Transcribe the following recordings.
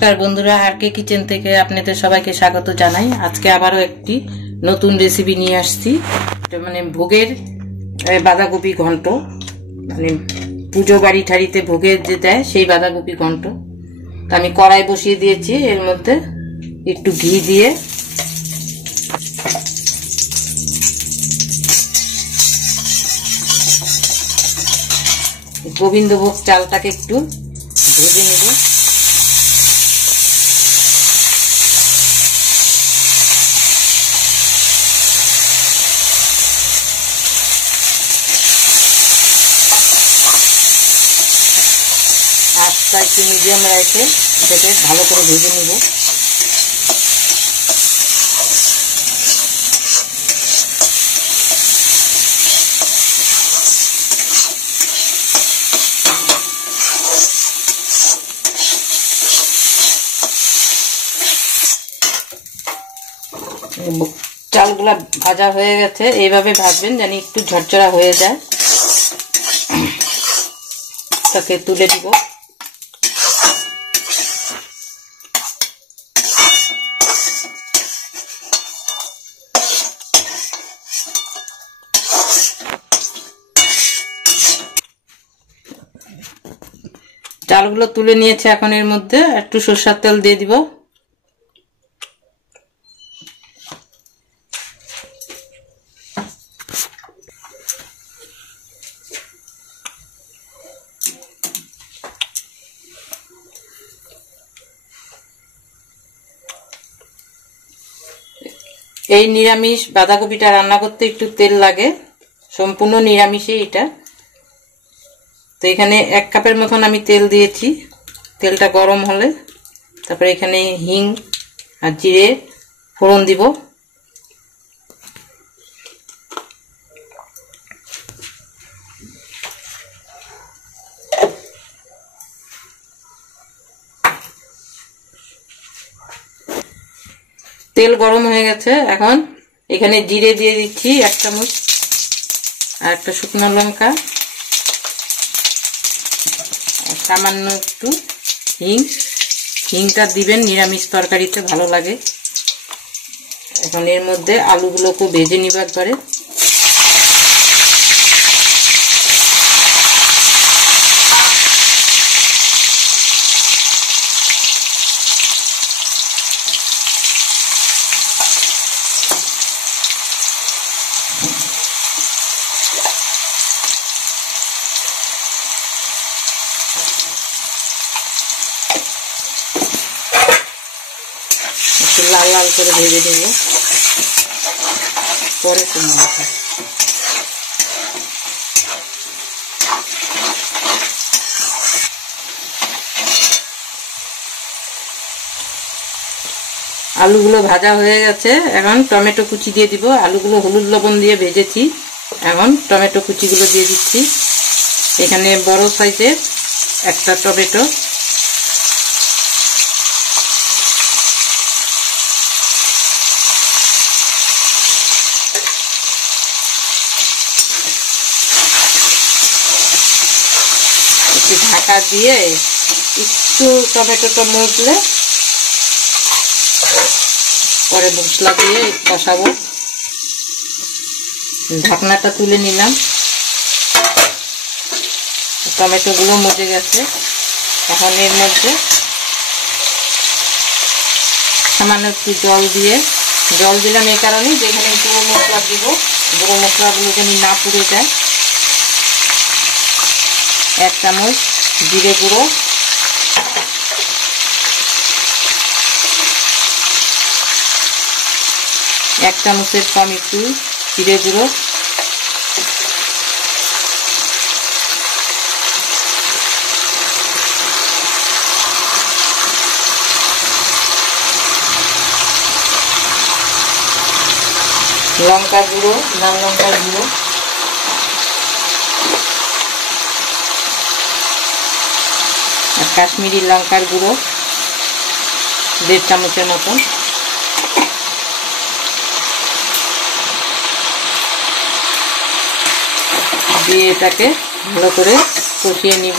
নমস্কার বন্ধুরা, আরকে কিচেন থেকে আপনাদের সবাইকে স্বাগত জানাই। আজকে আবারও একটি নতুন রেসিপি নিয়ে আসছি। মানে ভোগের বাঁধাকপি ঘন্ট, মানে পুজো বাড়ি ঠাড়িতে ভোগের যে দেয় সেই বাঁধাকপি ঘন্ট। তো আমি কড়াই বসিয়ে দিয়েছি, এর মধ্যে একটু ঘি দিয়ে গোবিন্দভোগ চালটাকে একটু ভেজে নেব। আঁচটা একটু মিডিয়াম রেখে সেটাকে ভালো করে ভেজে নেব। চালগুলা ভাজা হয়ে গেছে, এইভাবে ভাজবেন যেন একটু ঝরঝরা হয়ে যায়। তাকে তুলে দিব। চালগুলো তুলে নিয়েছে, এখন এর মধ্যে একটু সরষের তেল দিয়ে দিব। এই নিরামিষ বাঁধাকপিটা রান্না করতে একটু তেল লাগে, সম্পূর্ণ নিরামিষই এটা। তো এখানে 1 কাপের মতন আমি তেল দিয়েছি। তেলটা গরম হলে তারপরে এখানে হিং আর জিরে ফোড়ন দিব। তেল গরম হয়ে গেছে, এখন এখানে জিরে দিয়ে দিচ্ছি 1 চামচ, আর একটা শুকনো লঙ্কা, সামান্য একটু হিং। হিংটা দিবেন, নিরামিষ তরকারিতে ভালো লাগে। এখন এর মধ্যে আলুগুলোকে ভেজে নিব একবারে। লাল লাল করে ভেজে দেব, পরে তুলব। আলুগুলো ভাজা হয়ে গেছে, এখন টমেটো কুচি দিয়ে দিব। আলুগুলো হলুদ লবণ দিয়ে ভেজেছি, এখন টমেটো কুচিগুলো দিয়ে দিচ্ছি। এখানে বড় সাইজের একটা টমেটো, ঢাকা দিয়ে একটু টমেটোটা মজলে পরে মশলা দিয়ে কষাবো। ঢাকনাটা তুলে নিলাম, টমেটোগুলো মজে গেছে। এখন এর মধ্যে সামান্য একটু জল দিলাম এই কারণে যে এখানে গুঁড়ো মশলা দিব, গুঁড়ো মশলাগুলো যেন না পুড়ে যায়। 1 চামচ জিরে গুঁড়ো, 1 চামচের কম একটু জিরে গুঁড়ো, লঙ্কা গুঁড়ো, লাল লঙ্কার গুঁড়ো, আর কাশ্মীরি লঙ্কার গুঁড়ো 1.5 চামচের মতন। দিয়ে এটাকে ভালো করে কষিয়ে নিব।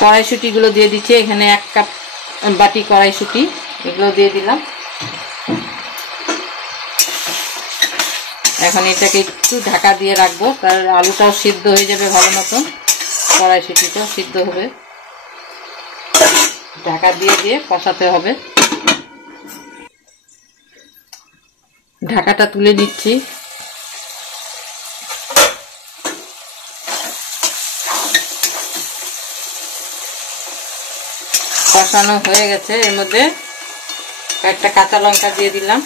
কড়াইশুঁটিগুলো দিয়ে দিচ্ছি। এখানে 1 কাপ বাটি কড়াইশুঁটি, এগুলো দিয়ে দিলাম। এখন এটাকে একটু ঢাকা দিয়ে রাখবো, তার আলুটাও সিদ্ধ হয়ে যাবে ভালো মতন, কড়াইশুঁটিটাও সিদ্ধ হবে। ঢাকা দিয়ে দিয়ে কষাতে হবে। ঢাকাটা তুলে নিচ্ছি। কষানো হয়ে গেছে। এর মধ্যে একটা কাঁচা লঙ্কা দিয়ে দিলাম,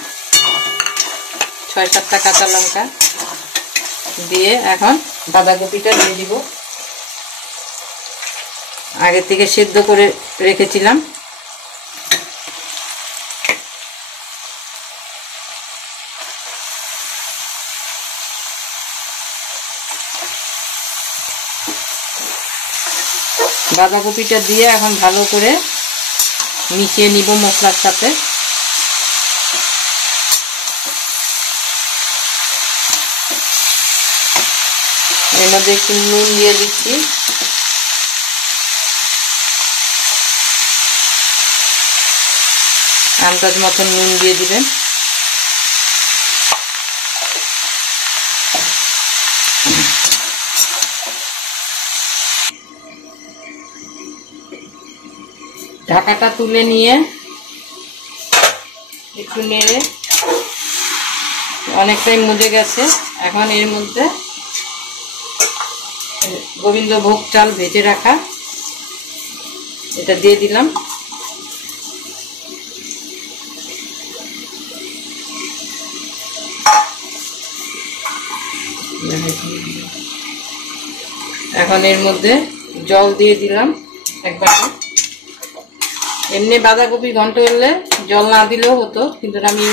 6-7টা কাঁচা লঙ্কা দিয়ে এখন বাঁধাকপিটা দিয়ে দিব। আগে থেকে সিদ্ধ করে রেখেছিলাম। বাঁধাকপিটা দিয়ে এখন ভালো করে মিশিয়ে নিব মশলার সাথে। এর মধ্যে একটু নুন দিয়ে দিচ্ছি। আন্দাজ মতন নুন দিয়ে দিবেন। ঢাকাটা তুলে নিয়ে একটু নেড়ে, অনেকটাই মুজে গেছে। এখন এর মধ্যে গোবিন্দভোগ চাল ভেজে রাখা এটা দিয়ে দিলাম। এখন এর মধ্যে জল দিয়ে দিলাম 1 বাটি। এমনি বাঁধাকপি ঘন্ট করলে জল না দিলেও হতো, কিন্তু আমি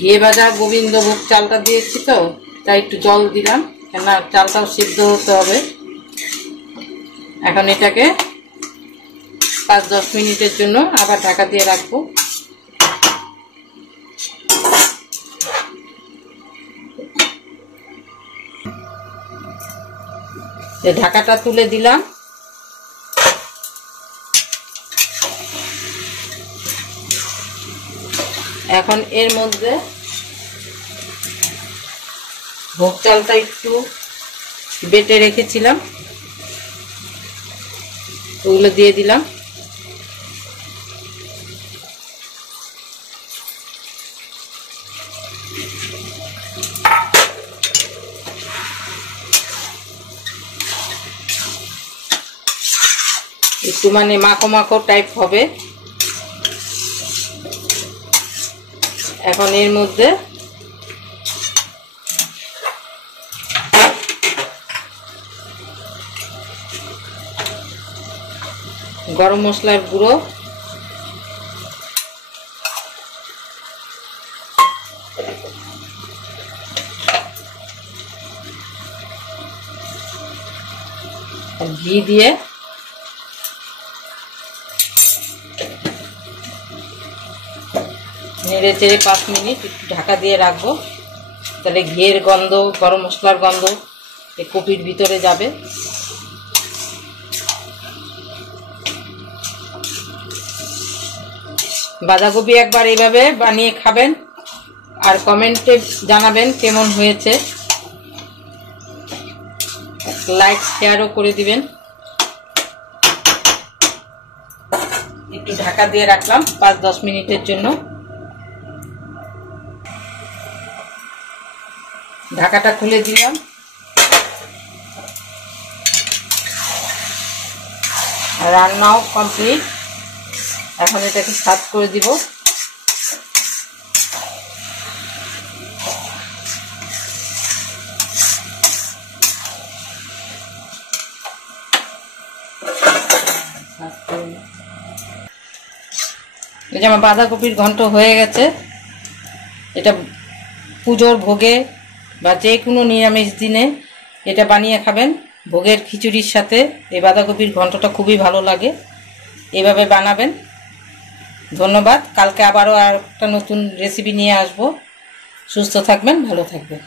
ঘিয়ে ভাজা গোবিন্দভোগ চালটা দিয়েছি তো, তাই একটু জল দিলাম, কেননা চালটাও সিদ্ধ হতে হবে। এখন এটাকে 5-10 মিনিটের জন্য আবার ঢাকা দিয়ে রাখবো। ঢাকাটা তুলে দিলাম। এখন এর মধ্যে ভোগ চালটা একটু বেটে রেখেছিলাম, ওগুলো দিয়ে দিলাম। একটু মানে মাখো মাখো টাইপ হবে। এখন এর মধ্যে গরম মশলার গুঁড়ো, ঘি দিয়ে নেড়ে চেড়ে 5 মিনিট একটু ঢাকা দিয়ে রাখবো, তাহলে ঘিয়ের গন্ধ, গরম মশলার গন্ধ এই কপির ভিতরে যাবে। বাঁধাকপি একবার এইভাবে বানিয়ে খাবেন আর কমেন্টে জানাবেন কেমন হয়েছে। লাইক শেয়ারও করে দিবেন। একটু ঢাকা দিয়ে রাখলাম 5-10 মিনিটের জন্য। ঢাকাটা খুলে দিলাম। রান্নাও কমপ্লিট। এখন এটাকে সার্ভ করে দিব। এই যে আমার বাঁধাকপির ঘন্ট হয়ে গেছে। এটা পুজোর ভোগে বা যে কোনো নিরামিষ দিনে এটা বানিয়ে খাবেন। ভোগের খিচুড়ির সাথে এই বাঁধাকপির ঘন্টটা খুবই ভালো লাগে। এভাবে বানাবেন। ধন্যবাদ। কালকে আবারও আর একটা নতুন রেসিপি নিয়ে আসবো। সুস্থ থাকবেন, ভালো থাকবেন।